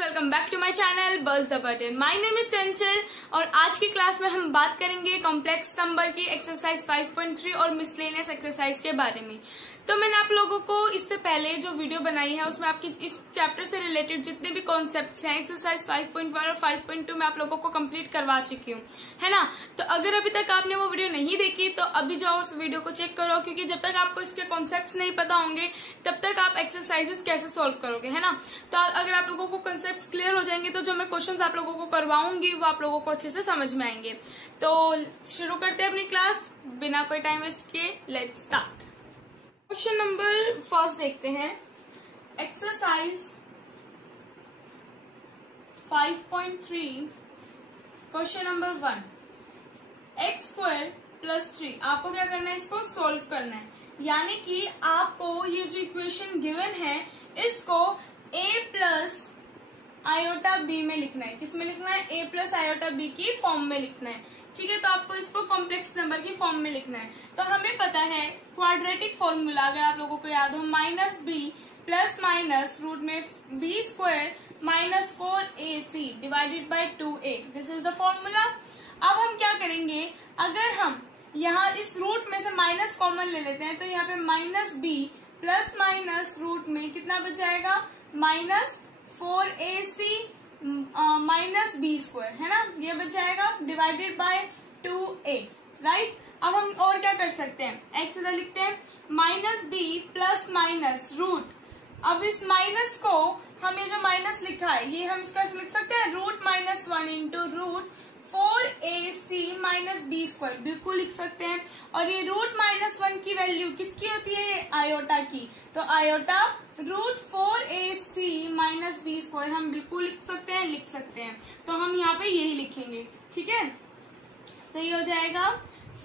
Welcome back to my channel press the button. My name is Chanchal और आज की class में हम बात करेंगे कॉम्प्लेक्स नंबर की एक्सरसाइज 5.3 और मिसलेनियस एक्सरसाइज के बारे में। तो मैंने आप लोगों को इससे पहले जो वीडियो बनाई है उसमें आपकी इस चैप्टर से रिलेटेड जितने भी कॉन्सेप्ट्स हैं एक्सरसाइज 5.1 और 5.2 में आप लोगों को कंप्लीट करवा चुकी हूँ, है ना। तो अगर अभी तक आपने वो वीडियो नहीं देखी तो अभी जाओ उस वीडियो को चेक करो, क्योंकि जब तक आपको इसके कॉन्सेप्ट्स नहीं पता होंगे तब तक आप एक्सरसाइजेस कैसे सोल्व करोगे, है ना। तो अगर आप लोगों को कॉन्सेप्ट्स क्लियर हो जाएंगे तो जो मैं क्वेश्चंस आप लोगों को करवाऊंगी वो आप लोगों को अच्छे से समझ में आएंगे। तो शुरू करते हैं अपनी क्लास बिना कोई टाइम वेस्ट किए। Let's start. Question number first देखते हैं। Exercise 5.3 question number 1, x² + 3। आपको क्या करना है, इसको सोल्व करना है। यानी कि आपको ये जो इक्वेशन गिवन है इसको a + आयोटा b में लिखना है। किस में लिखना है? a + आयोटा b की फॉर्म में लिखना है, ठीक है। तो आपको इसको कॉम्प्लेक्स नंबर की फॉर्म में लिखना है। तो हमें पता है क्वाड्रेटिक फॉर्मूला, अगर आप लोगों को याद हो, -b ± रूट में b² - 4ac divided by 2a। This is the formula. अब हम क्या करेंगे, अगर हम यहाँ इस रूट में से माइनस कॉमन ले लेते हैं तो यहाँ पे -b ± रूट में कितना बच जाएगा, -4ac - b², है ना, ये बच जाएगा डिवाइडेड बाय 2a, राइट। अब हम और क्या कर सकते हैं, x इधर लिखते हैं, -b ± रूट। अब इस माइनस को हम ये जो माइनस लिखा है ये हम इसका लिख सकते हैं √-1 × रूट 4ac - b², बिल्कुल लिख सकते हैं। और ये √-1 की वैल्यू किसकी होती है, आयोटा की। तो आयोटा √4ac - b² हम बिल्कुल लिख सकते हैं। तो हम यहाँ पे यही लिखेंगे, ठीक है। तो ये हो जाएगा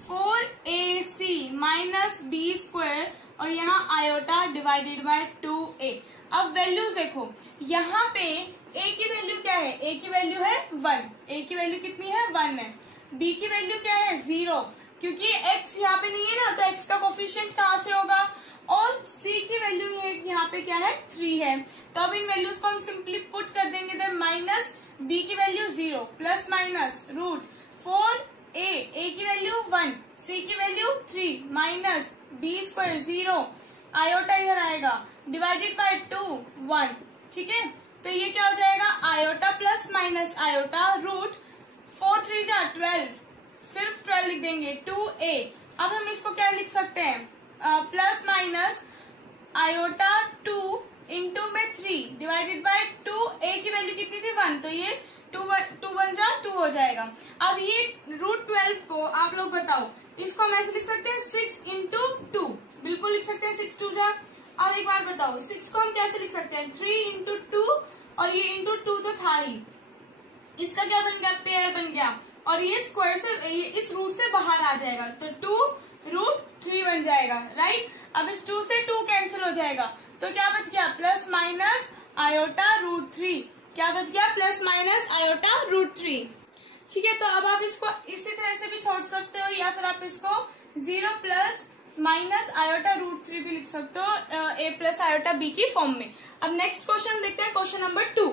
4ac - b² और यहाँ आयोटा डिवाइडेड बाय 2a। अब वैल्यूज देखो, यहाँ पे a की वैल्यू क्या है, a की वैल्यू है 1, a की वैल्यू कितनी है, 1 है। b की वैल्यू क्या है, 0, क्योंकि x यहाँ पे नहीं है ना, तो x का कोफिशिएंट कहाँ से होगा। और c की वैल्यू यहाँ पे क्या है, 3 है। तो अब इन वैल्यूज को हम सिंपली पुट कर देंगे। -b की वैल्यू 0 ± रूट 4a की वैल्यू 1, c की वैल्यू 3 - b² 0, आयोटा इधर आएगा डिवाइडेड बाय 2 1, ठीक है। तो ये क्या हो जाएगा, आयोटा ± आयोटा रूट 4 3 जा 12, सिर्फ 12 लिख देंगे 2a। अब हम इसको क्या लिख सकते हैं, ± आयोटा 2 × में 3 डिवाइडेड बाय 2a की वैल्यू कितनी थी, 1, तो ये 2 1 जा 2 हो जाएगा। अब ये √12 को आप लोग बताओ, इसको हम ऐसे लिख सकते हैं 6 × 2, बिल्कुल लिख सकते हैं 6 2 जा। अब एक बात बताओ, 6 को हम कैसे लिख सकते हैं, 3 × 2, और ये × 2 तो था ही, इसका क्या बन गया, पेयर बन गया, और ये स्क्वायर से इस रूट से बाहर आ जाएगा, तो 2√3 बन जाएगा, राइट। अब इस 2 से 2 कैंसिल हो जाएगा, तो क्या बच गया, ± आयोटा √3, क्या बच गया, ± आयोटा √3, ठीक है। तो अब आप इसको इसी तरह से भी छोड़ सकते हो, या फिर आप इसको 0 ± आयोटा √3 भी लिख सकते हो a + आयोटा b की फॉर्म में। अब नेक्स्ट क्वेश्चन देखते हैं, क्वेश्चन नंबर 2।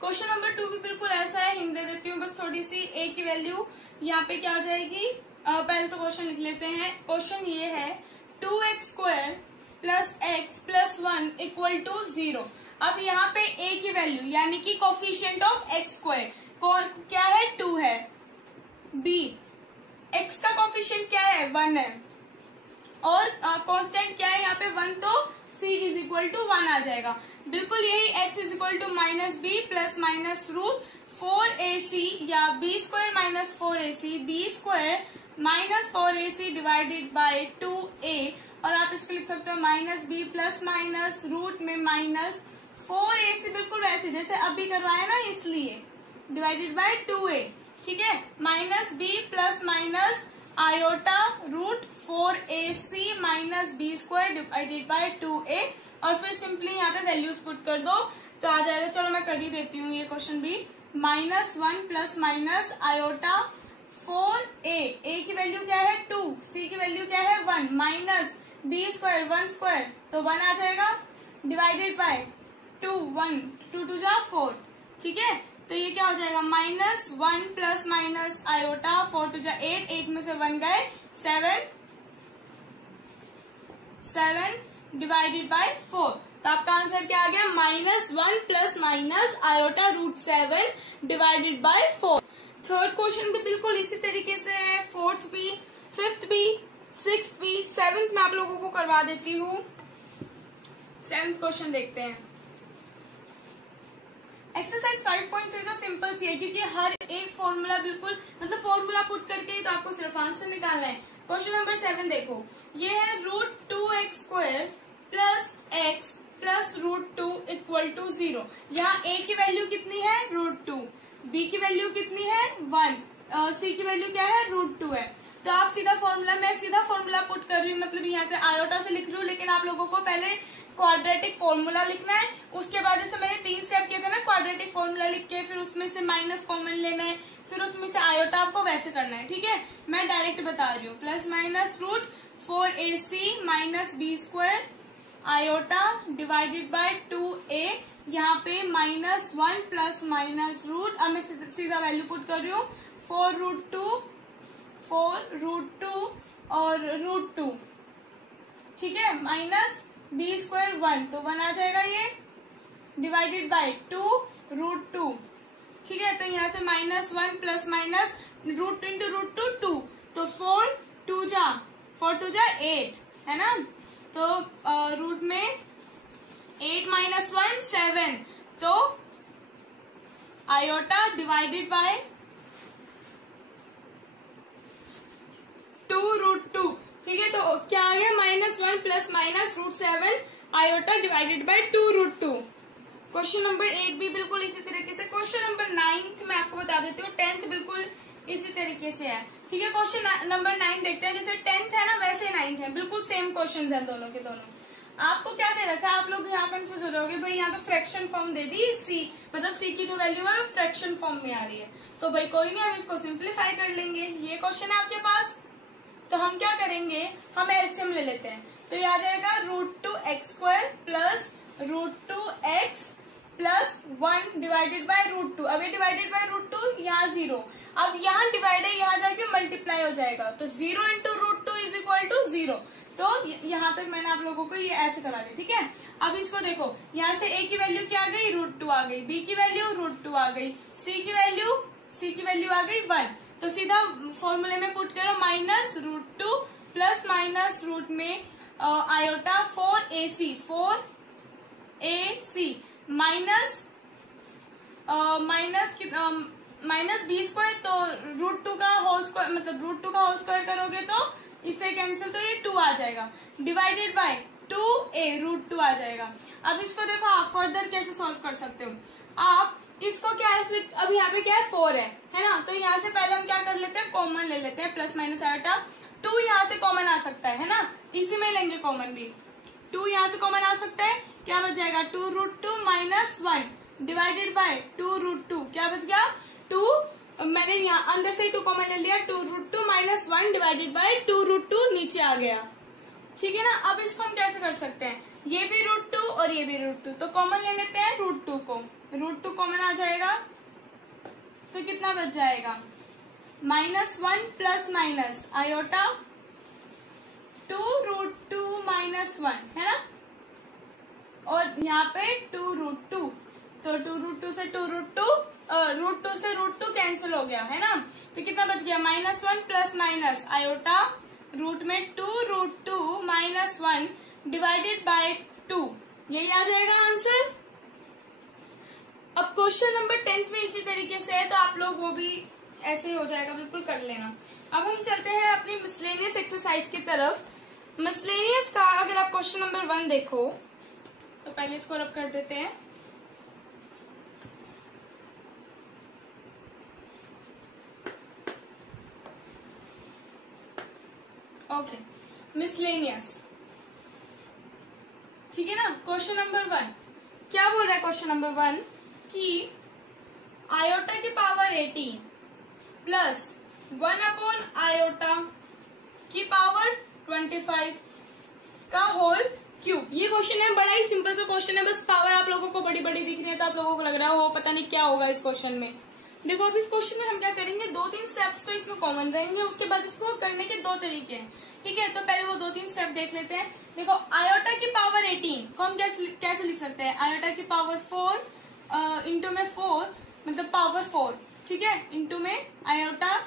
क्वेश्चन नंबर 2 भी बिल्कुल ऐसा है, हिंट दे देती हूँ बस थोड़ी सी। a की वैल्यू यहाँ पे क्या आ जाएगी, पहले तो क्वेश्चन लिख लेते हैं। क्वेश्चन ये है 2x² + x + 1 = 0। अब यहाँ पे a की वैल्यू यानी कि कोफिशिएंट ऑफ x² कौन क्या है, 2 है। b x का कोफिशिएंट क्या है, 1 है, और कांस्टेंट क्या है यहाँ पे, 1, तो c = 1 आ जाएगा। बिल्कुल यही x = -b ± रूट 4ac या b² - 4ac b² - 4ac divided by 2a, और आप इसको लिख सकते हो -b ± रूट में -4ac, बिल्कुल वैसे जैसे अभी करवाया ना, इसलिए डिवाइडेड बाय 2a, ठीक है। -b ± iota root 4ac - b² divided by 2a, और फिर सिंपली यहाँ पे वैल्यूज पुट कर दो तो आ जाएगा। चलो मैं कर ही देती हूँ ये क्वेश्चन भी। -1 ± आयोटा 4a, a की वैल्यू क्या है 2, c की वैल्यू क्या है 1, माइनस बी स्क्वायर 1 स्क्वायर तो 1 आ जाएगा, डिवाइडेड बाय 2 1 2 2 जा 4, ठीक है। तो ये क्या हो जाएगा -1 प्लस माइनस आयोटा 4 2 जा 8, 8 में से 1 गए 7 डिवाइडेड बाय 4। तो आपका आंसर क्या आ गया -1 plus minus iota √7 divided by 4। Third question भी बिल्कुल इसी तरीके से है, फोर्थ भी, फिफ्थ भी, सिक्स्थ भी, सेवेंथ में आप लोगों को करवा देती हूँ। सेवेंथ क्वेश्चन देखते हैं। एक्सरसाइज 5.3 तो सिंपल सी है, क्योंकि हर एक फॉर्मूला बिल्कुल मतलब फॉर्मूला पुट करके ही तो आपको सिर्फ आंसर निकालना है। क्वेश्चन नंबर 7 देखो, ये है √2x² plus x plus √2 equal to 0। यहाँ a की वैल्यू कितनी है √2, b की वैल्यू कितनी है 1, c की वैल्यू क्या है √2 है। तो आप सीधा फॉर्मूला, मैं सीधा फॉर्मूला पुट कर रही हूँ, मतलब यहाँ से आयोटा से लिख रही हूँ, लेकिन आप लोगों को पहले क्वाड्रेटिक फॉर्मूला लिखना है। उसके बाद जैसे मैंने 3 स्टेप किए थे ना, क्वाड्रेटिक फॉर्मूला लिख के फिर उसमें से माइनस कॉमन लेना है, फिर उसमें से आयोटा आपको वैसे करना है, ठीक है। मैं डायरेक्ट बता रही हूँ, plus minus √4ac minus b² iota divided by 2a, यहाँ पे -1 प्लस माइनस रूट, अब मैं सीधा वैल्यू पुट कर रही हूँ 4√2 और √2, ठीक है, माइनस b² 1 तो 1 आ जाएगा ये, डिवाइडेड बाय 2√2, ठीक है। तो यहाँ से -1 प्लस माइनस √2 इंटू √2 2, तो 4 2 जा 8 है ना। तो रूट में 8 - 1 7, तो आयोटा डिवाइडेड बाय 2√2, ठीक है। तो क्या आ गया -1 plus minus √7 iota divided bye 2√2। Question number 8 भी बिल्कुल इसी तरीके से। क्वेश्चन नंबर 9 मैं आपको बता देती हूँ, 10th बिल्कुल इसी तरीके से है, ठीक है। क्वेश्चन नंबर 9 देखते हैं, जैसे 10th है ना वैसे 9th है, बिल्कुल सेम क्वेश्चन है दोनों के दोनों। आपको क्या दे रखा है, आप लोग यहाँ कंफ्यूज हो जाओगे, भाई यहाँ तो फ्रैक्शन फॉर्म दे दी, सी मतलब सी की जो वैल्यू है फ्रैक्शन फॉर्म में आ रही है, तो भाई कोई नहीं, हम इसको सिंप्लीफाई कर लेंगे। ये क्वेश्चन है आपके पास, तो हम क्या करेंगे, हम एलसीएम ले लेते हैं। तो ये आ जाएगा √2x² plus √2x plus 1 divided bye √2। अब ये डिवाइडेड बाय √2, यहाँ 0, अब यहाँ डिवाइड है, यहाँ जाके मल्टीप्लाई हो जाएगा, तो 0 इंटू √2 इज इक्वल टू 0। तो यहाँ तक मैंने आप लोगों को ये ऐसे करा दिया, ठीक है। अब इसको देखो, यहाँ से a की वैल्यू क्या आ गई √2 आ गई, b की वैल्यू √2 आ गई, c की वैल्यू आ गई 1। तो सीधा फॉर्मूले में पुट करो -√2 प्लस माइनस रूट में आयोटा 4ac माइनस b², तो √2 का होल स्क्वायर, मतलब √2 का होल स्क्वायर करोगे तो इससे कैंसिल, तो ये 2 आ जाएगा, डिवाइडेड बाय 2a √2 आ जाएगा। अब इसको देखो आप फर्दर कैसे सॉल्व कर सकते हो, आप इसको क्या है, अब यहाँ पे क्या है 4 है ना, तो यहाँ से पहले हम क्या कर लेते हैं, कॉमन ले लेते हैं, प्लस माइनस आयोटा 2 यहाँ से कॉमन आ सकता है ना, इसी में लेंगे कॉमन भी, 2 यहाँ से कॉमन आ सकता है, क्या बच जाएगा 2√2 माइनस 1 डिवाइडेड बाय 2√2, क्या बच गया 2, मैंने यहाँ अंदर से 2 कॉमन ले लिया, 2√2 माइनस 1 डिवाइडेड बाय 2√2 नीचे आ गया, ठीक है ना। अब इसको हम कैसे कर सकते हैं, ये भी √2 और ये भी √2, तो कॉमन ले लेते हैं √2 को, √2 कॉमन आ जाएगा, तो कितना बच जाएगा -1 प्लस माइनस आयोटा 2√2 माइनस 1 है ना, और यहाँ पे 2√2, तो 2√2 से √2 से √2 कैंसिल हो गया है ना, तो कितना बच गया -1 प्लस माइनस आयोटा रूट में 2√2 माइनस 1 डिवाइडेड बाय 2, यही आ जाएगा आंसर। अब क्वेश्चन नंबर 10th में इसी तरीके से है, तो आप लोग वो भी ऐसे ही हो जाएगा, बिल्कुल कर लेना। अब हम चलते हैं अपनी मिसलेनियस एक्सरसाइज की तरफ। मिसलेनियस का अगर आप क्वेश्चन नंबर 1 देखो, तो पहले इसको रब कर देते हैं। ओके, मिसलेनियस, ठीक है ना। क्वेश्चन नंबर 1 क्या बोल रहा है, क्वेश्चन नंबर 1 कि आयोटा की पावर 18 प्लस 1 अपॉन आयोटा की पावर 25 का होल क्यूब। ये क्वेश्चन है, बड़ा ही सिंपल सा क्वेश्चन है, बस पावर आप लोगों को बड़ी बड़ी दिख रही है तो आप लोगों को लग रहा है वो पता नहीं क्या होगा इस क्वेश्चन में। देखो अब इस क्वेश्चन में हम क्या करेंगे, 2-3 स्टेप्स तो इसमें कॉमन रहेंगे, उसके बाद इसको करने के 2 तरीके हैं। ठीक है, तो पहले वो 2-3 स्टेप देख लेते हैं। देखो आयोटा की पावर 18 को हम कैसे लिख सकते हैं, आयोटा की पावर 4 इंटू में 4 मतलब पावर 4, ठीक है, इंटू में आयोटा।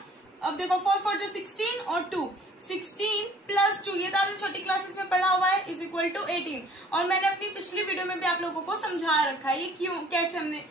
अब देखो 4 जो 16 और 2 16 प्लस 2, ये तो आपने छोटी क्लासेस में पढ़ा हुआ है, इज इक्वल टू 18। और मैंने अपनी पिछली वीडियो में भी आप लोगों को समझा रखा है ये क्यों, कैसे हमने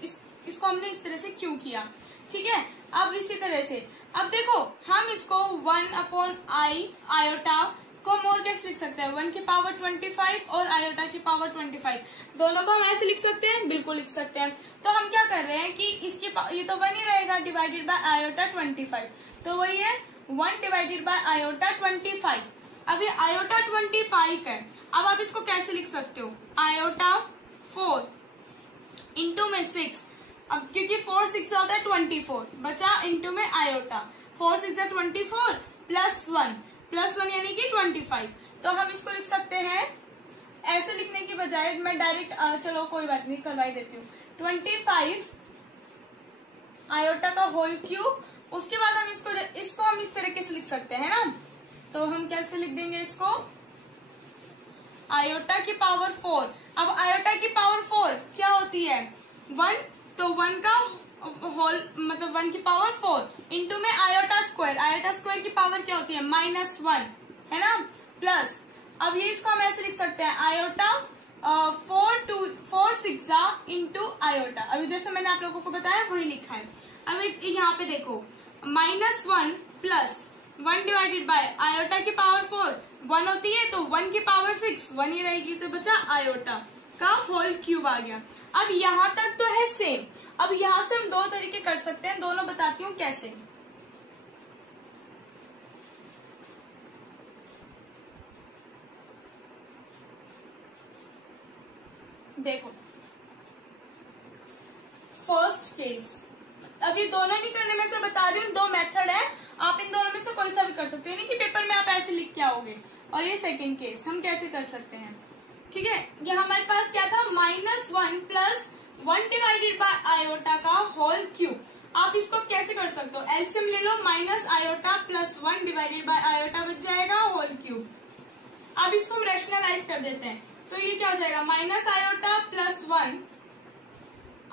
इसको हमने इस तरह से क्यों किया। ठीक है, अब इसी तरह से अब देखो हम इसको 1/i आयोटा को हम और कैसे लिख सकते हैं, 1 की पावर 25 और आयोटा की पावर 25, दोनों को हम ऐसे लिख सकते हैं, बिल्कुल लिख सकते हैं। तो हम क्या कर रहे हैं कि इसकी ये तो 1 ही रहेगा डिवाइडेड बाय आयोटा 25, तो वही है 1 डिवाइडेड बाय आयोटा 25। अब ये आयोटा 25 है, अब आप इसको कैसे लिख सकते हो, आयोटा 4 इंटू में 6, अब क्योंकि 4 6 होता है 24 बचा, इंटू में आयोटा 4 6 24 प्लस 1 यानी कि 25। तो हम इसको लिख सकते हैं ऐसे लिखने की बजाय मैं डायरेक्ट चलो कोई बात नहीं करवाई देती हूँ, 25 आयोटा का होल क्यूब। उसके बाद हम इसको हम इस तरीके से लिख सकते हैं ना, तो हम कैसे लिख देंगे इसको, आयोटा की पावर 4। अब आयोटा की पावर 4 क्या होती है 1, तो 1 का होल मतलब 1 की पावर 4 इंटू में आयोटा स्क्वायर की पावर क्या होती है -1 है ना, प्लस अब ये इसको हम ऐसे लिख सकते हैं आयोटा 4 6 इंटू आयोटा। अभी जैसे मैंने आप लोगों को बताया वही लिखा है। अब यहाँ पे देखो -1 प्लस 1 डिवाइडेड बाय आयोटा की पावर 4 1 होती है, तो 1 की पावर 6 1 ही रहेगी, तो बचा आयोटा का होल क्यूब आ गया। अब यहाँ तक तो है सेम। अब यहाँ से हम 2 तरीके कर सकते हैं, दोनों बताती हूँ कैसे। देखो फर्स्ट केस, अभी दोनों नहीं करने में से बता रही हूँ, 2 मेथड है, आप इन दोनों में से कोई सा भी कर सकते हैं, नहीं कि पेपर में आप ऐसे लिख के आओगे। और ये सेकंड केस हम कैसे कर सकते हैं, ठीक है, ये हमारे पास क्या था -1 प्लस 1 डिवाइडेड बाय आयोटा का होल क्यूब। आप इसको कैसे कर सकते हो, एलसीएम ले लो, minus iota plus 1 divided by iota बच जाएगा होल क्यूब। अब इसको हम रैशनलाइज कर देते हैं, तो ये क्या हो जाएगा minus iota plus 1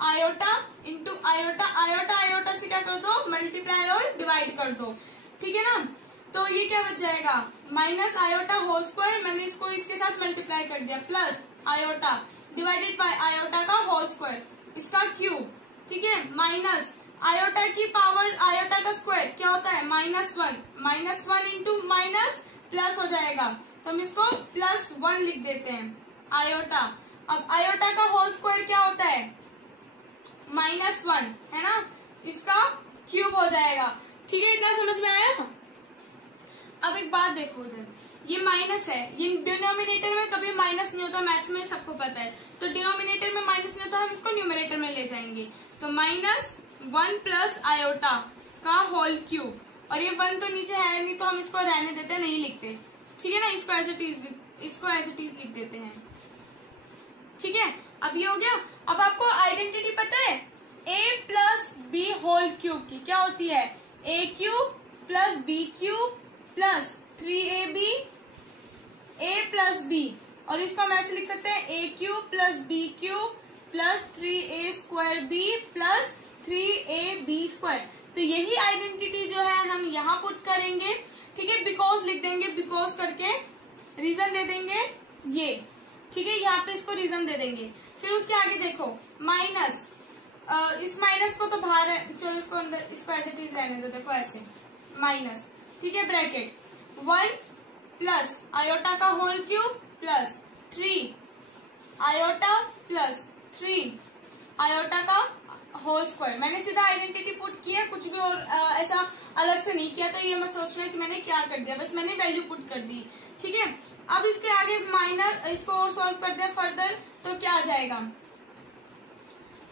iota into iota, iota से क्या कर दो मल्टीप्लाई और डिवाइड कर दो, ठीक है ना। तो ये क्या बच जाएगा माइनस आयोटा होल स्क्वायर, मैंने इसको इसके साथ मल्टीप्लाई कर दिया, plus iota divided by iota का होल स्क्वायर इसका क्यूब, ठीक है, माइनस आयोटा की पावर आयोटा का स्क्वायर क्या होता है -1 इंटू माइनस प्लस हो जाएगा, तो हम इसको +1 लिख देते हैं आयोटा। अब आयोटा का होल स्क्वायर क्या होता है -1 है ना, इसका क्यूब हो जाएगा, ठीक है, इतना समझ में आया। अब एक बात देखो, उधर ये माइनस है, ये डिनोमिनेटर में कभी माइनस नहीं होता, मैथ्स में सबको पता है, तो डिनोमिनेटर में माइनस नहीं होता, हम इसको न्यूमरेटर में ले जाएंगे, तो -1 प्लस आयोटा का होल क्यूब, और ये 1 तो नीचे है नहीं तो हम इसको रहने देते, नहीं लिखते, ठीक है ना, इसको एज इट इज लिख देते हैं, ठीक है। अब ये हो गया। अब आपको आइडेंटिटी पता है a plus b whole cube की क्या होती है, a cube plus b cube plus 3ab a plus b, और इसको हम ऐसे लिख सकते हैं a cube plus b cube plus 3a square b plus 3ab square. तो यही आइडेंटिटी जो है हम यहाँ पुट करेंगे, ठीक है, बिकॉज लिख देंगे, बिकॉज करके रीजन दे देंगे ये, ठीक है, यहाँ पे इसको रीजन दे देंगे। फिर उसके आगे देखो माइनस, इस माइनस को तो बाहर है, चलो इसको अंदर, इसको ऐसे चीज रहने दो, देखो ऐसे माइनस, ठीक है, ब्रैकेट 1 प्लस आयोटा का whole cube plus 3 iota plus 3 iota का होल स्क्वायर। मैंने सीधा आइडेंटिटी पुट किया, कुछ भी और ऐसा अलग से नहीं किया, तो ये मत सोचना कि मैंने क्या कर दिया, बस मैंने वैल्यू पुट कर दी, ठीक है। अब इसके आगे माइनस, इसको और सॉल्व कर दे फर्दर, तो क्या आ जाएगा,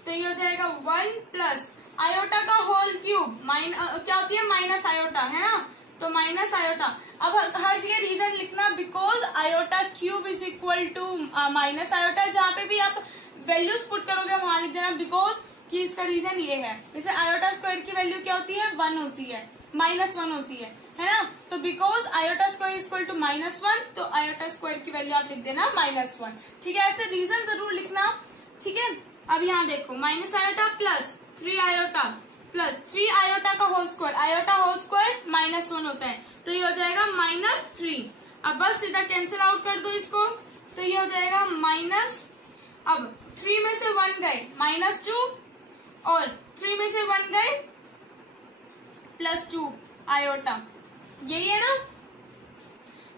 तो ये हो जाएगा 1 प्लस आयोटा का होल क्यूब, क्या होती है माइनस आयोटा है ना, तो माइनस आयोटा। अब हर जगह रीजन लिखना, because iota cube is equal to minus iota. जहाँ पे भी आप वैल्यूज पुट करोगे वहां लिख देना बिकॉज, कि इसका रीजन ये है। जैसे आयोटा स्क्वायर की वैल्यू क्या होती है, 1 होती है, -1 होती है ना। तो because iota square equal to -1, तो आयोटा स्क्वायर की वैल्यू आप लिख देना -1। ठीक है, ऐसे रीजन जरूर लिखना। ठीक है, अब यहाँ देखो minus iota plus 3 iota plus 3 iota का whole square, iota whole square -1 होता है, तो ये हो जाएगा -3। अब बस सीधा कैंसिल आउट कर दो इसको, तो ये हो जाएगा माइनस, अब 3 में से 1 गए -2 और 3 में से 1 गए +2 आयोटा, यही है ना।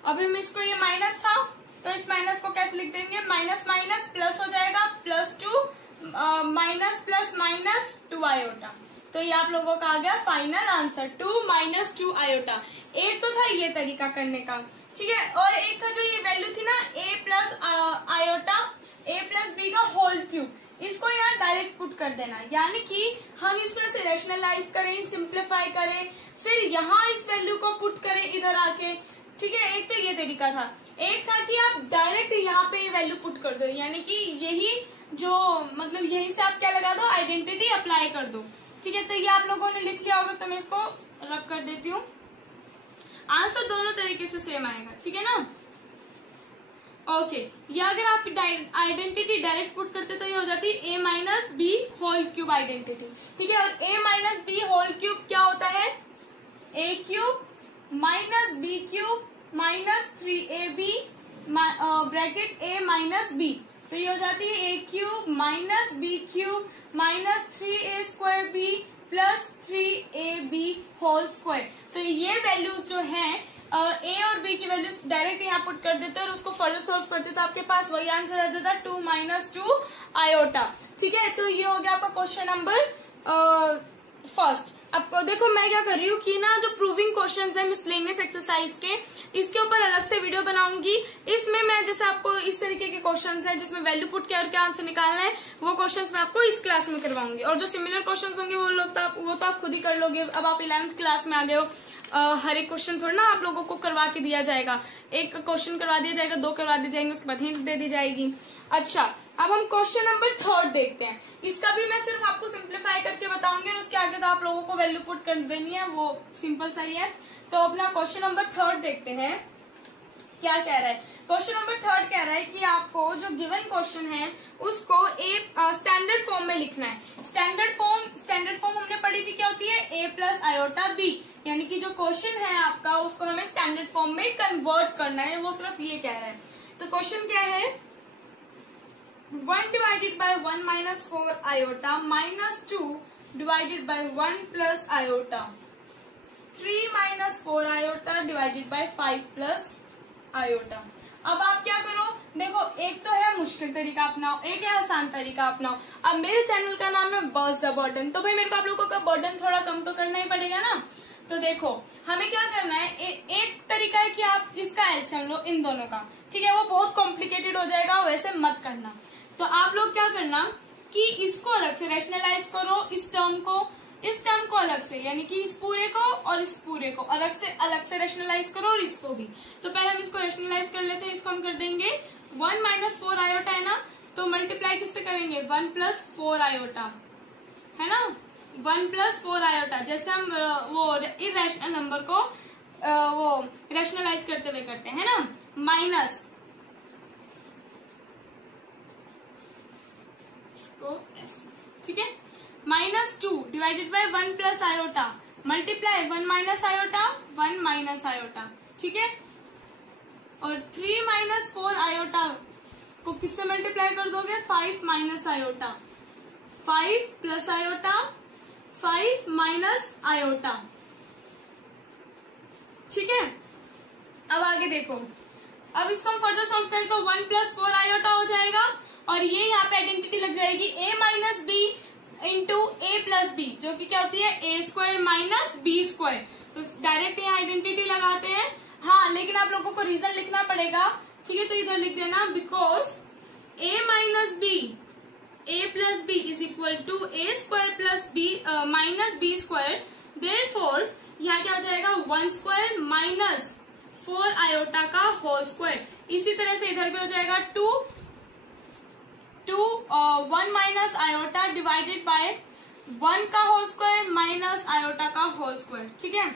अब हम इसको, ये माइनस था तो इस माइनस को कैसे लिख देंगे, माइनस माइनस प्लस हो जाएगा, +2 माइनस प्लस -2 आयोटा। तो ये आप लोगों का आ गया फाइनल आंसर, 2 - 2 आयोटा। एक तो था ये तरीका करने का, ठीक है, और एक था जो ये वैल्यू थी ना a plus iota a plus b का होल क्यूब, इसको यहाँ डायरेक्ट पुट कर देना, यानी कि हम इसको ऐसे रैशनलाइज करें, सिंप्लीफाई करें, फिर यहाँ इस वैल्यू को पुट करें इधर आके। ठीक है, एक तो ये तरीका था, एक था कि आप डायरेक्ट यहाँ पे वैल्यू पुट कर दो, यानी कि यही जो मतलब यही से आप क्या लगा दो, आइडेंटिटी अप्लाई कर दो। ठीक है, तो ये आप लोगों ने लिख लिया होगा, तो मैं इसको रब कर देती हूँ। आंसर दोनों तरीके से सेम आएगा, ठीक है ना। ओके, या अगर आप आइडेंटिटी डायरेक्ट पुट करते तो ये हो जाती है a minus b whole cube identity. ठीक है, और a minus b whole cube क्या होता है, a cube minus b cube minus 3ab bracket a minus b, तो ये हो जाती है a cube minus b cube minus 3a square b plus 3ab whole square. तो ये वैल्यूज जो हैं ए और बी की वैल्यूज डायरेक्ट यहाँ पुट कर देते और उसको फर्दर सॉल्व करते तो आपके पास वही आंसर आ जाता है, 2 - 2 आयोटा। ठीक है, तो ये हो गया आपका क्वेश्चन नंबर फर्स्ट। अब देखो मैं क्या कर रही हूँ कि ना जो प्रूविंग क्वेश्चंस है मिसलेनियस एक्सरसाइज के, इसके ऊपर अलग से वीडियो बनाऊंगी। इसमें मैं जैसे आपको इस तरीके के क्वेश्चंस हैं जिसमें वैल्यू पुट करके आंसर निकालना है, वो क्वेश्चंस मैं आपको इस क्लास में करवाऊंगी। और जो सिमिलर क्वेश्चंस होंगे वो तो आप खुद ही कर लोगे। अब आप 11th क्लास में आ गए हो, हर एक क्वेश्चन थोड़ा ना आप लोगों को करवा के दिया जाएगा, एक क्वेश्चन करवा दिया जाएगा, 2 करवा दिए जाएंगे, उसके बाद हिंट दे दी जाएगी। अच्छा, अब हम क्वेश्चन नंबर 3 देखते हैं। इसका भी मैं सिर्फ आपको सिंप्लीफाई करके बताऊंगी और उसके आगे तो आप लोगों को वैल्यू पुट कर देनी है, वो सिंपल सा ही है। तो अपना क्वेश्चन नंबर 3 देखते हैं क्या कह रहा है। क्वेश्चन नंबर 3 कह रहा है कि आपको जो गिवन क्वेश्चन है उसको एक स्टैंडर्ड फॉर्म में लिखना है। स्टैंडर्ड फॉर्म हमने पढ़ी थी, क्या होती है, a प्लस आयोटा b, यानी कि जो क्वेश्चन है आपका उसको हमें स्टैंडर्ड फॉर्म में कन्वर्ट करना है, वो सिर्फ ये कह रहा है। तो क्वेश्चन क्या है, 1 divided bye 1 minus 4 iota minus 2 divided by 1 plus iota 3 minus 4 iota divided bye 5 plus iota. अब आप क्या करो, देखो एक तो है मुश्किल तरीका अपनाओ, एक है आसान तरीका अपनाओ। अब मेरे चैनल का नाम है बर्स्ट द बर्डन, तो भाई मेरे को आप लोगों का बर्डन थोड़ा कम तो करना ही पड़ेगा ना। तो देखो हमें क्या करना है, एक तरीका है कि आप इसका एलसीएम लो इन दोनों का, ठीक है, वो बहुत कॉम्प्लिकेटेड हो जाएगा, वैसे मत करना। तो आप लोग क्या करना कि इसको अलग से रैशनलाइज करो, इस टर्म को अलग से, यानी कि इस पूरे को और इस पूरे को अलग से रैशनलाइज करो, और इसको भी। तो पहले हम इसको रैशनलाइज कर लेते हैं। इसको हम कर देंगे 1 माइनस 4 आयोटा है ना, तो मल्टीप्लाई किससे करेंगे, 1 प्लस 4 आयोटा है ना, 1 प्लस 4 आयोटा। जैसे हम वो इरेशनल नंबर को वो रैशनलाइज करते हुए करते हैं ना, माइनस इसको ऐसे, ठीक है, -2 divided by 1 plus iota multiply 1 minus iota 1 minus iota, ठीक है, और 3 माइनस 4 आयोटा को किससे मल्टीप्लाई कर दोगे, 5 minus iota, 5 plus iota 5 minus iota, ठीक है। अब आगे देखो, अब इसको हम फर्दर सॉल्व करें तो 1 प्लस 4 आयोटा हो जाएगा, और ये यहाँ पे आइडेंटिटी लग जाएगी a minus b into a plus b, जो कि क्या होती है, a square minus b square. तो डायरेक्ट यहाँ आइडेंटिटी लगाते हैं। हाँ, लेकिन आप लोगों को रीजन लिखना पड़ेगा, ठीक है, तो इधर लिख देना, because a minus b a plus b is equal to a square plus b minus b square, therefore यहाँ क्या हो जाएगा 1 स्क्वायर माइनस 4 आयोटा का होल स्क्वायर। इसी तरह से इधर भी हो जाएगा 1 माइनस आयोटा डिवाइडेड बाय 1 का होल स्क्वायर माइनस आयोटा का होल स्क्वायर। ठीक है,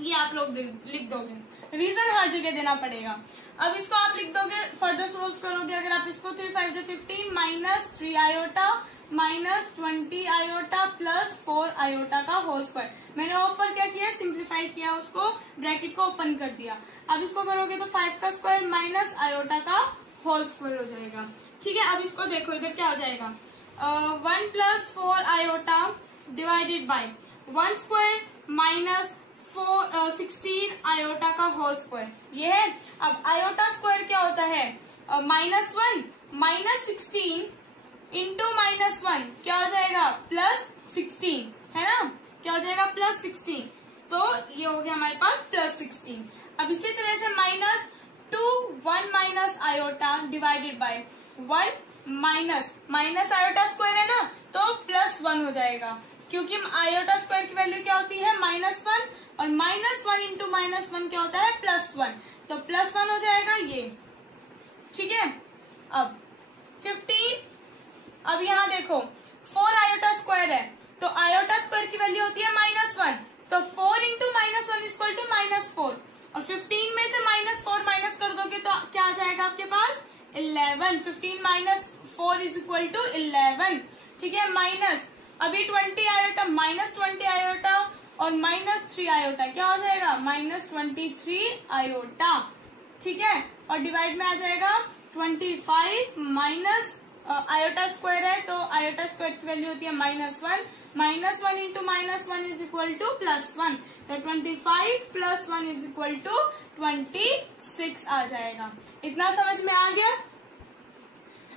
ये आप लोग लिख दोगे, रीजन हर जगह देना पड़ेगा। अब इसको आप लिख दोगे, फर्दर सोल्व करोगे अगर आप इसको 3 5 15 minus 3 iota minus 20 iota plus 4 iota का होल स्क्वायर। मैंने ऊपर क्या किया, सिंप्लीफाई किया, उसको ब्रैकेट को ओपन कर दिया। अब इसको करोगे तो 5 का स्क्वायर माइनस आयोटा का होल स्क्वायर हो जाएगा। ठीक है, अब इसको देखो इधर क्या हो जाएगा 1 plus 4 iota divided bye 1 square minus 16 iota का होल स्क्वायर, ये है। अब आयोटा स्क्वायर क्या होता है, -1 माइनस 16 इंटू -1 क्या हो जाएगा +16, है ना, क्या हो जाएगा +16, तो ये हो गया हमारे पास +16। अब इसी तरह से -2 1 minus iota divided bye 1 minus iota square है ना, तो +1 हो जाएगा, क्योंकि आयोटा स्क्वायर की वैल्यू क्या होती है -1 और -1 इंटू -1 क्या होता है +1, तो +1 हो जाएगा ये। ठीक है, अब 15, अब यहाँ देखो 4 आयोटा स्क्वायर है, तो आयोटा स्क्वायर की वैल्यू होती है -1, तो 4 इंटू -1 इक्वल टू -4, और 15 में से -4 माइनस कर दोगे तो क्या आ जाएगा आपके पास 11। 15 माइनस 4 इज इक्वल टू 11। ठीक है, माइनस अभी 20 आयोटा -20 आयोटा और -3 आयोटा क्या हो जाएगा -23 आयोटा। ठीक है, और डिवाइड में आ जाएगा 25 माइनस आयोटा स्क्वायर है, तो आयोटा स्क्वायर की वैल्यू होती है -1 इंटू -1 इज इक्वल टू +1, तो 25 + 1 इज इक्वल टू 26 आ जाएगा। इतना समझ में आ गया।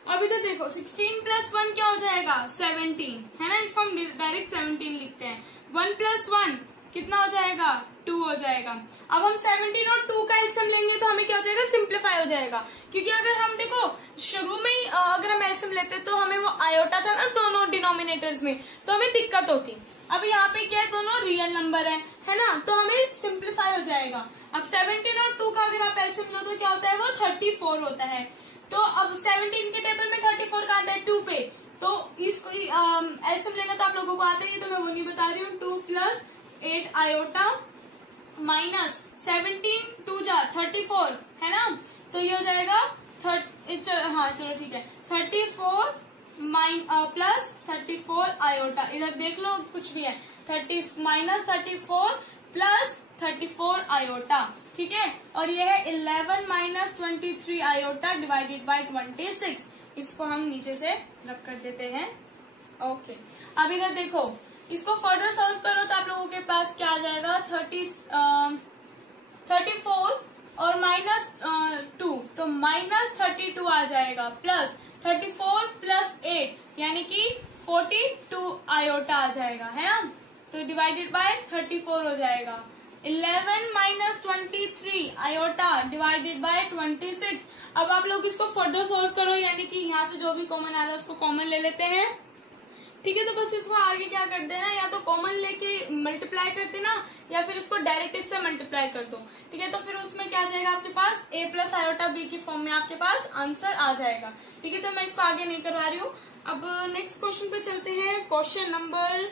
अब इधर देखो 16 + 1 क्या हो जाएगा 17, है ना, इसको हम डायरेक्ट 17 लिखते हैं। 1 + 1 कितना हो जाएगा 2 हो जाएगा। अब हम 17 और 2 का एलसीएम लेंगे तो हमें क्या हो जाएगा सिंप्लीफाई हो जाएगा, क्योंकि अगर हम देखो शुरू में ही अगर हम एलसीएम लेते तो हमें वो आयोटा था ना दोनों डिनोमिनेटर्स में, तो हमें दिक्कत होती। अब यहाँ पे क्या है, दोनों रियल नंबर है ना, तो हमें सिंप्लीफाई हो जाएगा। अब 17 और 2 का अगर आप एलसीएम लो तो क्या होता है वो 34 होता है। तो अब 17 के टेबल में 34 का आता है 2 पे, तो इसको एलसीएम लेना तो आप लोगों को आता है, तो मैं वो नहीं बता रही हूँ। 2 + 8 आयोटा माइनस 17 2 जा 34, है ना, तो ये हो जाएगा हाँ चलो ठीक है 34 प्लस 34 आयोटा। इधर देख लो कुछ भी है -34 प्लस 34 आयोटा। ठीक है, और ये है 11 माइनस 23 आयोटा डिवाइडेड बाय 26। इसको हम नीचे से रख कर देते हैं। ओके, अब इधर देखो इसको फर्दर सॉल्व करो तो आप लोगों के पास क्या आ जाएगा 34 और -2 तो -32 आ जाएगा, प्लस 34 + 8 यानी कि 42 आयोटा आ जाएगा, है ना, तो डिवाइडेड बाय 34 हो जाएगा। 11 माइनस 23 आयोटा डिवाइडेड बाय 26। अब आप लोग इसको फर्दर सॉल्व करो, यानी कि यहाँ से जो भी कॉमन आ रहा है उसको कॉमन ले लेते हैं। ठीक है, तो बस इसको आगे क्या कर देना, या तो कॉमन लेके मल्टीप्लाई कर देना या फिर इसको डायरेक्ट इससे मल्टीप्लाई कर दो। ठीक है, तो फिर उसमें क्या आ जाएगा आपके पास a + आयोटा b की फॉर्म में आपके पास आंसर आ जाएगा। ठीक है, तो मैं इसको आगे नहीं करवा रही हूँ। अब नेक्स्ट क्वेश्चन पे चलते हैं, क्वेश्चन नंबर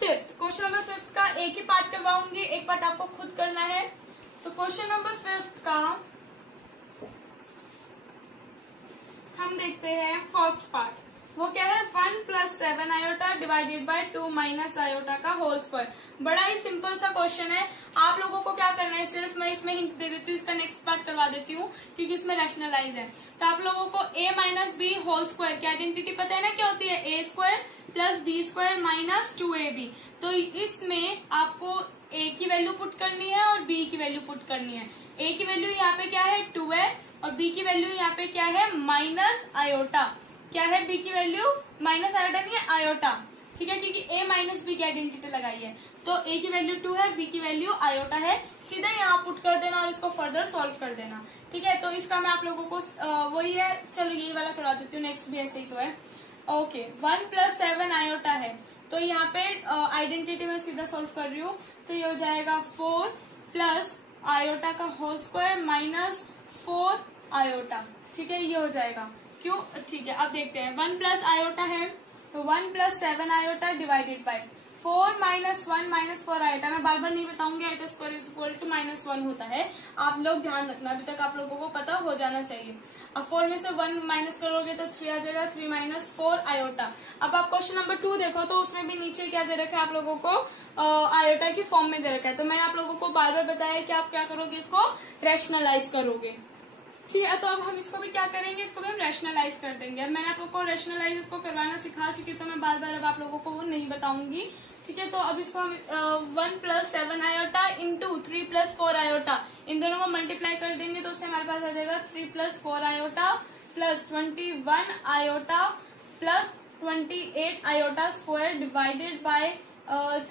5। क्वेश्चन नंबर 5 का एक ही पार्ट करवाऊंगी, एक पार्ट आपको खुद करना है। तो क्वेश्चन नंबर 5 का हम देखते हैं फर्स्ट पार्ट। वो क्या है 1 + 7 iota divided bye 2 minus iota का होल स्क्वायर। बड़ा ही सिंपल सा क्वेश्चन है। आप लोगों को क्या करना है, सिर्फ मैं इसमें हिंट दे देती हूँ, इसका नेक्स्ट पार्ट करवा देती हूँ क्योंकि इसमें रैशनलाइज है। तो आप लोगों को a - b होल स्क्वायर की आइडेंटिटी पता है ना, क्या होती है a² + b² - 2ab। तो इसमें आपको a की वैल्यू पुट करनी है और b की वैल्यू पुट करनी है। a की वैल्यू यहाँ पे क्या है 2 है और b की वैल्यू यहाँ पे क्या है माइनस आयोटा। क्या है b की वैल्यू माइनस आयोटा नहीं है आयोटा। ठीक है, क्योंकि a - b की आइडेंटिटी लगाई है, तो a की वैल्यू 2 है, b की वैल्यू आयोटा है। सीधा यहाँ पुट कर देना और इसको फर्दर सॉल्व कर देना। ठीक है, तो इसका मैं आप लोगों को वही है, चलो यही वाला करवा देती हूँ, नेक्स्ट भी ऐसे ही तो है। ओके, 1 + 7 आयोटा है, तो तो यहाँ पे आइडेंटिटी में सीधा सॉल्व कर रही हूँ, तो ये हो जाएगा 4 प्लस आयोटा का होल स्क्वायर माइनस 4 आयोटा। ठीक है, ये हो जाएगा। क्यों? ठीक है, अब देखते हैं। 1 प्लस आयोटा है तो 1 plus 7 iota divided by 4 minus 1 minus 4 iota. मैं बार बार नहीं बताऊंगी, iota square is equal to -1 होता है। आप लोग ध्यान रखना, अभी तक आप लोगों को पता हो जाना चाहिए। अब 4 में से 1 माइनस करोगे तो 3 आ जाएगा, 3 माइनस 4 आयोटा। अब आप क्वेश्चन नंबर 2 देखो तो उसमें भी नीचे क्या दे रखा है आप लोगों को, आयोटा की फॉर्म में दे रखा है। तो मैंने आप लोगों को बार बार बताया कि आप क्या करोगे, इसको रैशनलाइज करोगे। ठीक है, तो अब हम इसको भी क्या करेंगे, इसको भी हम रैशनलाइज कर देंगे। अब मैंने आप लोगों को रैशनलाइज इसको करवाना सिखा चुकी हूँ, तो मैं बार बार अब आप लोगों को वो नहीं बताऊंगी। ठीक है, तो अब इसको हम 1 plus 7 iota into 3 plus 4 iota, इन दोनों को मल्टीप्लाई कर देंगे तो उससे हमारे पास आ जाएगा 3 plus 4 iota plus 21 iota plus 28 iota square divided by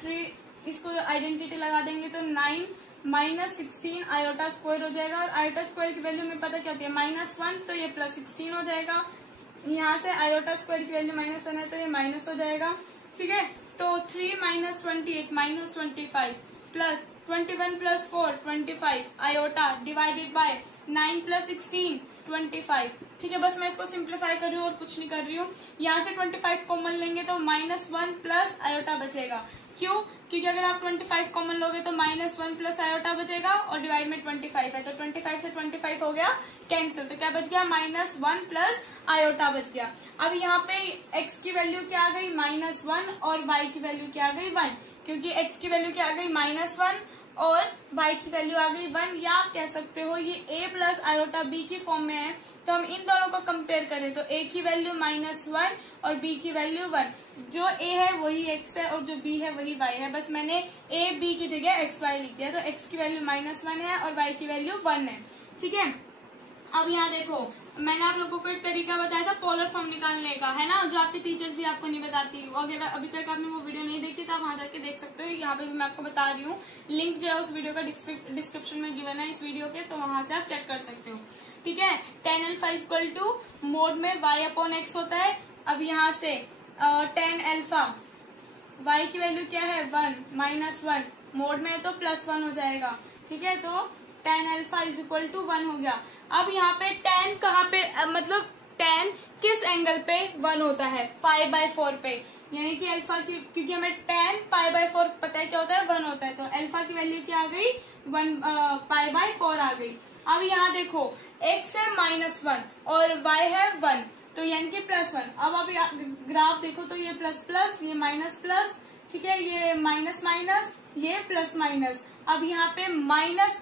3। इसको आइडेंटिटी लगा देंगे तो 9 माइनस 16 आयोटा स्क्वायर हो जाएगा। और आयोटा स्क्वायर की वैल्यू में पता क्या होती है, -1, तो ये +16 हो जाएगा। यहाँ से आयोटा स्क्वायर की वैल्यू -1 है तो ये माइनस हो जाएगा। ठीक है, तो 3 minus 28 minus 25 plus 21 plus 4 25 iota divided bye 9 plus 16 25। ठीक है, बस मैं इसको सिंप्लीफाई कर रही हूँ और कुछ नहीं कर रही हूँ। यहाँ से 25 कॉमन लेंगे तो -1 प्लस आयोटा बचेगा। क्यों? क्योंकि अगर आप 25 कॉमन लोगे तो -1 प्लस आयोटा बचेगा और डिवाइड में 25 है, तो 25 से 25 हो गया कैंसिल। तो क्या बच गया, -1 प्लस आयोटा बच गया। अब यहाँ पे x की वैल्यू क्या आ गई, -1 और y की वैल्यू क्या आ गई, 1। क्योंकि x की वैल्यू क्या आ गई, -1 और y की वैल्यू आ गई 1। या आप कह सकते हो ये a प्लस आयोटा b की फॉर्म में है, तो हम इन दोनों को कंपेयर करें तो a की वैल्यू -1 और b की वैल्यू 1। जो a है वही x है और जो b है वही y है। बस मैंने a b की जगह xy लिख दिया, तो x की वैल्यू -1 है और y की वैल्यू 1 है। ठीक है, अब यहाँ देखो मैंने आप लोगों को एक तरीका बताया था पोलर फॉर्म निकालने का, है ना, जो आपके टीचर्स भी आपको नहीं बताती। अगर अभी तक आपने वो वीडियो नहीं देखी तो आप वहां जाके देख सकते हो। यहाँ पे भी मैं आपको बता रही हूँ, लिंक जो है उस वीडियो का डिस्क्रिप्शन में गिवन है इस वीडियो के, तो वहां से आप चेक कर सकते हो। ठीक है, tan alpha equal to mod में y/x होता है। अब यहाँ से tan अल्फा y की वैल्यू क्या है, 1 -1, मोड में तो +1 हो जाएगा। ठीक है, तो tan alpha is equal to 1 हो गया। अब यहाँ पे tan कहाँ पे, मतलब tan किस एंगल पे 1 होता है, π/4 पे, यानी कि अल्फा की, क्योंकि हमें tan π/4 पता है क्या होता है, 1 होता है। तो अल्फा की वैल्यू क्या आ गई, 1 π/4 आ गई। अब यहाँ देखो x है -1 और y है 1, तो यानी कि +1। अब ग्राफ देखो तो ये प्लस ये माइनस, ठीक है, ये माइनस ये प्लस। अब यहाँ पे माइनस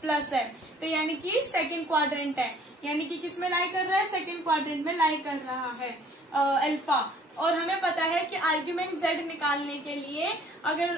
प्लस है, तो यानी कि सेकंड क्वाड्रेंट है, यानी कि किस में लाई कर रहा है, सेकंड क्वाड्रेंट में लाई कर रहा है अल्फा। और हमें पता है कि आर्ग्यूमेंट z निकालने के लिए अगर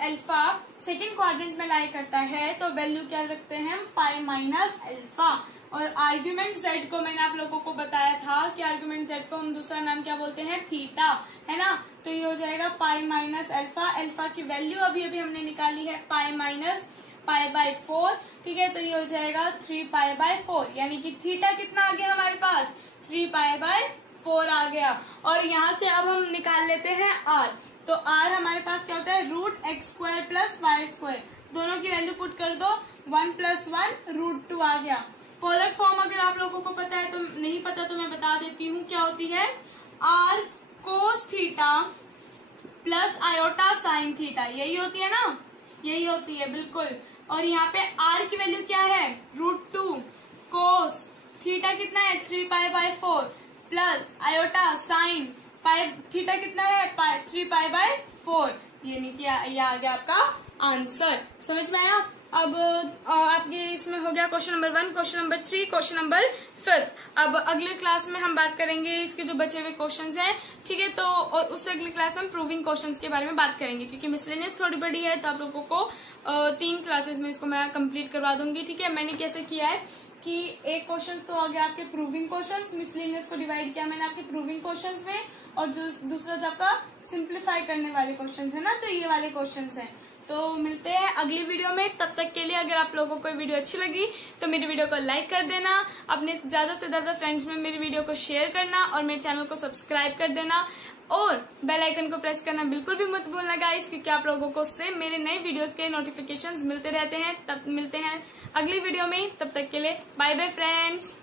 अल्फा सेकंड क्वाड्रेंट में लाई करता है तो वैल्यू क्या रखते हैं हम, π-अल्फा। और आर्ग्यूमेंट z को मैंने आप लोगों को बताया था कि आर्ग्यूमेंट z को हम दूसरा नाम क्या बोलते हैं, थीटा, है ना। तो ये हो जाएगा π-अल्फा। अल्फा की वैल्यू अभी हमने निकाली है π-π/4। ठीक है, तो ये हो जाएगा 3π/4, यानी कि थीटा कितना आ गया हमारे पास, 3π/4 आ गया। और यहाँ से अब हम निकाल लेते हैं r। तो r हमारे पास क्या होता है, √x² + y²। दोनों की वैल्यू पुट कर दो, 1 + 1 √2 आ गया। पोलर फॉर्म अगर आप लोगों को पता है, तो नहीं पता तो मैं बता देती हूँ क्या होती है, r cos theta plus iota sine theta, यही होती है ना, यही होती है बिल्कुल। और यहाँ पे r की वैल्यू क्या है, √2 cos थीटा कितना है, 3π/4 प्लस आयोटा साइन थीटा कितना है, 3π/4, यानी कि ये आ गया आपका आंसर। समझ में आया। अब आपके इसमें हो गया question number 1, question number 3, question number 5। अब अगले क्लास में हम बात करेंगे इसके जो बचे हुए क्वेश्चंस हैं। ठीक है, तो और उससे अगले क्लास में हम प्रूविंग क्वेश्चंस के बारे में बात करेंगे, क्योंकि मिसलेनियस थोड़ी बड़ी है तो आप लोगों को 3 क्लासेस में इसको मैं कंप्लीट करवा दूंगी। ठीक है, मैंने कैसे किया है कि एक क्वेश्चन तो आ गया आपके प्रूविंग क्वेश्चंस, मिसलेनियस को डिवाइड किया मैंने आपके प्रूविंग क्वेश्चंस में, और दूसरा जो आपका सिंप्लीफाई करने वाले क्वेश्चंस है ना, तो ये वाले क्वेश्चंस हैं। तो तो मिलते हैं अगली वीडियो में। तब तक के लिए अगर आप लोगों को वीडियो अच्छी लगी तो मेरी वीडियो को लाइक कर देना, अपने ज्यादा से ज्यादा फ्रेंड्स में मेरी वीडियो को शेयर करना और मेरे चैनल को सब्सक्राइब कर देना और बेल आइकन को प्रेस करना बिल्कुल भी मत भूलना गाइस, क्योंकि आप लोगों को से मेरे नए वीडियोस के नोटिफिकेशंस मिलते रहते हैं। तब मिलते हैं अगली वीडियो में, तब तक के लिए बाय बाय फ्रेंड्स।